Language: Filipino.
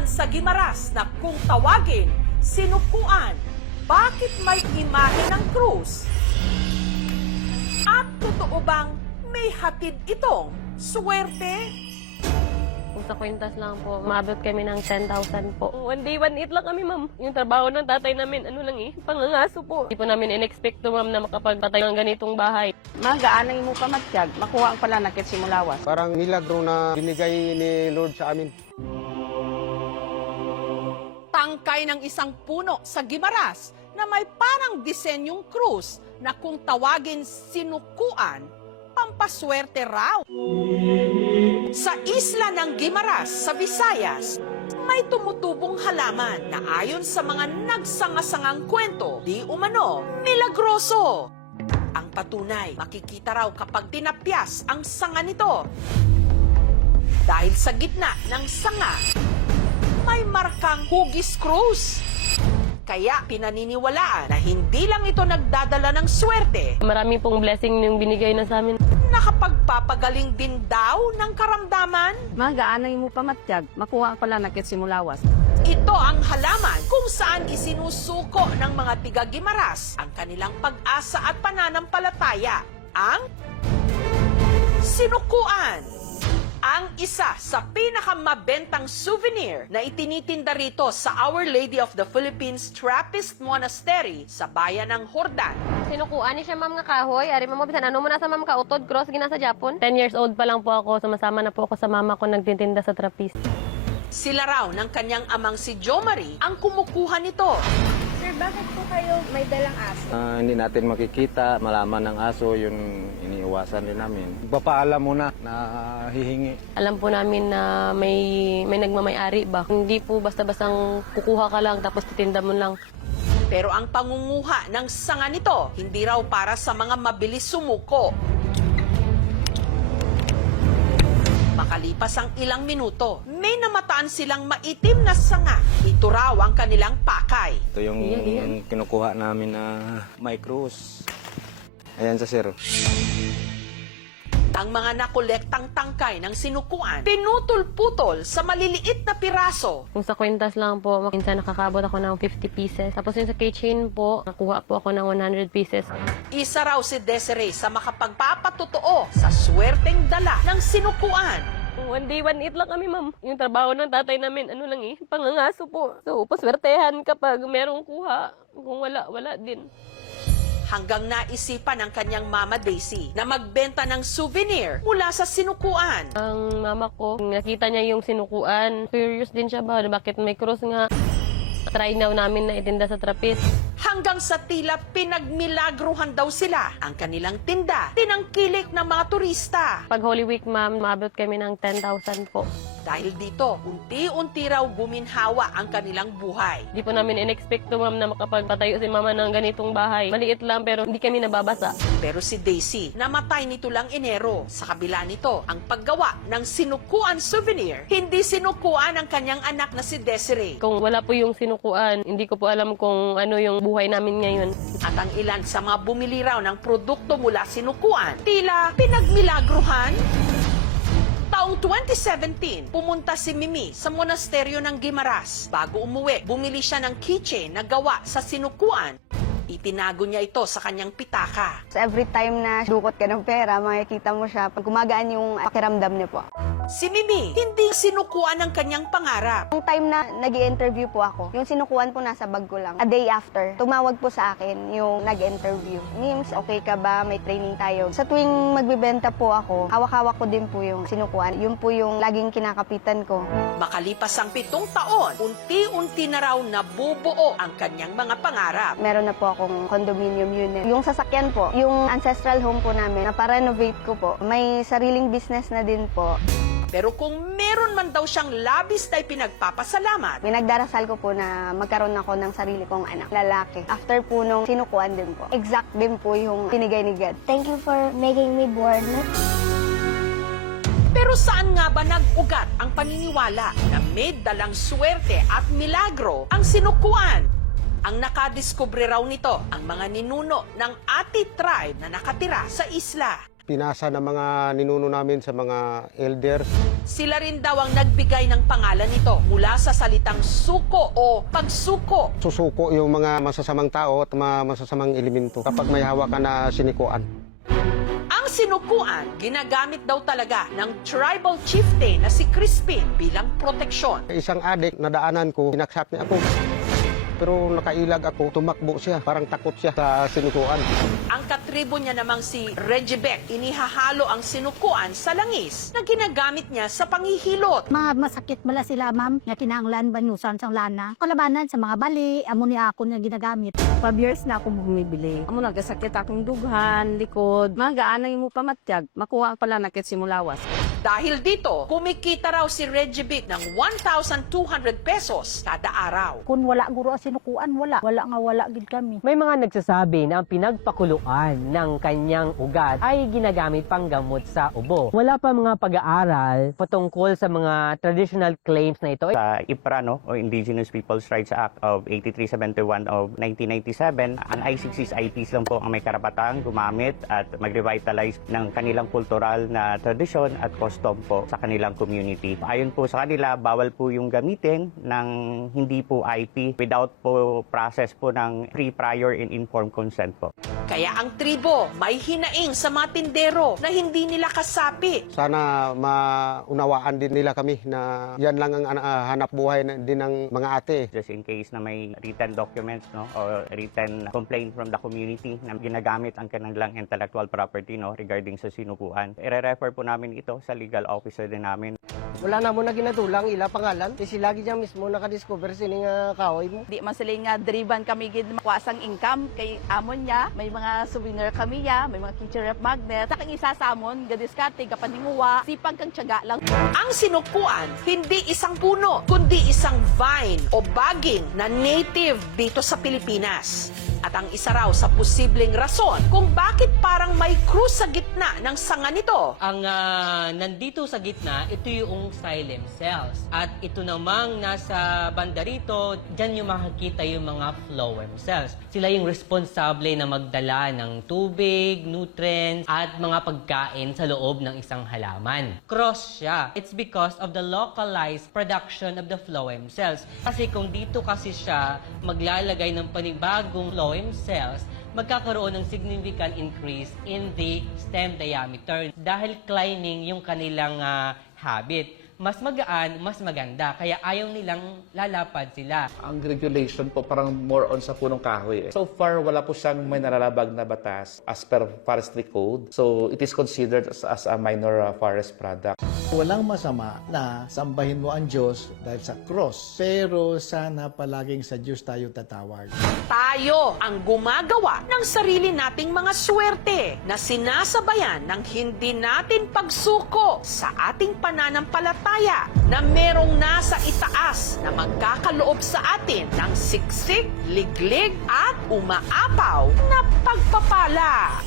naman sa Guimaras na kung tawagin, sinukuan. Bakit may imahe ng krus? At totoo bang may hatid itong swerte? Kung sa kwintas lang po, maabot kami ng 10,000 po. One day, one eat lang kami, ma'am. Yung trabaho ng tatay namin, pangangaso po. Hindi po namin in-expect to, ma'am, na makapagpatay ng ganitong bahay. Magaanay mo pa matiyag, makuha ang palanakit simulawas. Parang milagro na binigay ni Lord sa amin. Tangkay ng isang puno sa Guimaras na may parang disenyong krus na kung tawagin sinukuan, pampaswerte raw. Sa isla ng Guimaras sa Visayas, may tumutubong halaman na ayon sa mga nagsangasangang kwento, di umano, milagroso. Ang patunay, makikita raw kapag tinapyas ang sanga nito. Dahil sa gitna ng sanga, may markang hugis krus. Kaya pinaniniwalaan na hindi lang ito nagdadala ng swerte, Marami pong blessing yung binigay na sa amin. nakapagpapagaling din daw ng karamdaman. Magaanay mo pa matiyag, makuha ang palanakit simulawas. Ito ang halaman kung saan isinusuko ng mga tiga-Guimaras ang kanilang pag-asa at pananampalataya, ang sinukuan. Ang isa sa pinakamabentang souvenir na itinitinda rito sa Our Lady of the Philippines Trappist Monastery sa bayan ng Hordan. Sinukuan ni siya, ma'am, nga kahoy. Ari, ma'am, bisan ano mo na sa ma'am kautod, cross, gina sa Japon. 10 years old pa lang po ako, sumasama na po ako sa mama ko nagtitinda sa trapeze. Sila raw ng kanyang amang si Jo Marie ang kumukuha nito. Sir, bakit po kayo may dalang aso? Hindi natin makikita, malaman ng aso, yun iniiwasan din namin. Papaalam muna na hihingi. Alam po namin na may nagmamayari ba. Hindi po basta-bastang kukuha ka lang tapos titinda mo lang. Pero ang pangunguha ng sanga nito, hindi raw para sa mga mabilis sumuko. Makalipas ang ilang minuto, may namataan silang maitim na sanga. Ito raw ang kanilang pakay. Ito yung kinukuha namin na may krus. Ayan sa sir. Ang mga nakolektang tangkay ng sinukuan, pinutol-putol sa maliliit na piraso. Kung sa kwintas lang po, minsan nakakabot ako ng 50 pieces. Tapos yung sa kitchen po, nakuha po ako ng 100 pieces. Isa raw si Desiree sa makapagpapatotoo sa swerteng dala ng sinukuan. One day, one eat lang kami, ma'am. Yung trabaho ng tatay namin, pangangaso po. So, paswertehan kapag merong kuha. Kung wala, wala din. Hanggang naisipan ng kanyang mama Daisy na magbenta ng souvenir mula sa sinukuan. Ang mama ko, nakita niya yung sinukuan. Curious din siya ba? Bakit may cross nga? Try now namin na itinda sa trapeze. Hanggang sa tila pinagmilagruhan daw sila ang kanilang tinda, tinangkilik ng mga turista. Pag Holy Week, ma'am, maabot kami ng 10,000 po. Dahil dito, unti-unti raw guminhawa ang kanilang buhay. Di po namin in-expect to, ma'am, na makapagpatayo si mama ng ganitong bahay. Maliit lang pero hindi kami nababasa. Pero si Daisy, namatay nito lang Enero. Sa kabila nito, ang paggawa ng sinukuan souvenir, hindi sinukuan ang kanyang anak na si Desiree. Kung wala po yung sinukuan, hindi ko po alam kung ano yung buhay namin ngayon. At ang ilan sa mga bumili raw ng produkto mula sinukuan, tila pinagmilagruhan. Taong 2017, pumunta si Mimi sa monasteryo ng Guimaras. Bago umuwi, bumili siya ng keychain na gawa sa sinukuan. Itinago niya ito sa kanyang pitaka. So every time na dukot ka ng pera, makikita mo siya pag gumagaan yung pakiramdam niya po. Si Mimi, hindi sinukuan ang kanyang pangarap. Yung time na nag-i-interview po ako, yung sinukuan po nasa bag ko lang. A day after, tumawag po sa akin yung nag-interview. Mims, okay ka ba? May training tayo. Sa tuwing magbibenta po ako, hawak-hawak ko din po yung sinukuan. Yun po yung laging kinakapitan ko. Makalipas ang 7 taon, unti-unti na raw nabubuo ang kanyang mga pangarap. Meron na po akong condominium unit. Yung sasakyan po, yung ancestral home po namin, naparenovate ko po. May sariling business na din po. Pero kung meron man daw siyang labis na pinagpapasalamat, Pinagdarasal ko po na magkaroon ako ng sarili kong anak, lalaki. After po nung sinukuan din po. Exact din po yung pinigay ni God. Thank you for making me born. pero saan nga ba nag-ugat ang paniniwala na may dalang swerte at milagro ang sinukuan? Ang nakadiskubre raw nito ang mga ninuno ng Ati tribe na nakatira sa isla. pinasa ng mga ninuno namin sa mga elders. Sila rin daw ang nagbigay ng pangalan nito mula sa salitang suko o pagsuko. Susuko yung mga masasamang tao at mga masasamang elemento kapag may hawak ka na sinikuan. Ang sinukuan, ginagamit daw talaga ng tribal chieftain na si Crispin bilang proteksyon. Isang adik, nadaanan ko, sinaksak niya ako. Pero nakailag ako, tumakbo siya, parang takot siya sa sinukuan. Ang katribo niya namang si Regibec, inihahalo ang sinukuan sa langis na ginagamit niya sa panghihilot. Mga masakit bala sila, ma'am, nga kinahanglan banyusan sang lana. Kalabanan sa mga bali, amo ni ako nga ginagamit. 5 years na ako bumibili. Amo nagkasakit akong dughan, likod. Mga gaanay mo pamatyag, makuha pala nakit simulawas. Dahil dito, kumikita raw si Regibec ng 1,200 pesos kada araw. Kung wala guro sinukuan, wala. Wala nga wala gid kami. May mga nagsasabi na ang pinagpakuluan ng kanyang ugat ay ginagamit pang gamot sa ubo. Wala pa mga pag-aaral patungkol sa mga traditional claims na ito. Sa IPRA, no, o Indigenous People's Rights Act of 8371 of 1997, ang I66 IPs lang po ang may karapatang gumamit at mag-revitalize ng kanilang kultural na tradisyon at custom po sa kanilang community. Ayon po sa kanila, bawal po yung gamitin ng hindi po IP without po process po ng pre-prior and informed consent po. Kaya ang tribo may hinaing sa mga tindero na hindi nila kasapi. Sana maunawaan din nila kami na yan lang ang hanap buhay din ng mga ate. Just in case na may written documents, no, or written complaint from the community na ginagamit ang kanilang intellectual property, no, regarding sa sinukuan. I-refer po namin ito sa legal officer din namin. Wala na mo na ginatulang ila pangalan. Kasi lagi dyan mismo nakadiscover sining kahoy mo. Di man sila nga driban kami gid makuasang income kay amon niya. May mga souvenir kami ya, may mga kitchen rep magnet. Sa kang isa sa amon, gadiskarte, kapaninguwa, sipag kang tiyaga lang. Ang sinukuan, hindi isang puno, kundi isang vine o baging na native dito sa Pilipinas. At ang isa raw sa posibleng rason kung bakit parang may krus sa gitna ng sanga nito. Ang nandito sa gitna, ito yung xylem cells. At ito namang nasa banda rito, dyan yung makikita yung mga phloem cells. Sila yung responsable na magdala ng tubig, nutrients, at mga pagkain sa loob ng isang halaman. Cross siya. It's because of the localized production of the phloem cells. Kasi kung dito kasi siya maglalagay ng panibagong phloem cells, magkakaroon ng significant increase in the stem diameter dahil climbing yung kanilang habit. Mas magaan, mas maganda. Kaya ayaw nilang lalapad sila. Ang regulation po parang more on sa punong kahoy. So far, wala po siyang may nalalabag na batas as per forestry code. So it is considered as a minor forest product. Walang masama na sambahin mo ang Diyos dahil sa cross. Pero sana palaging sa Diyos tayo tatawag. Tayo ang gumagawa ng sarili nating mga swerte na sinasabayan ng hindi natin pagsuko sa ating pananampalataya na merong nasa itaas na magkakaloob sa atin ng siksik, liglig at umaapaw na pagpapala.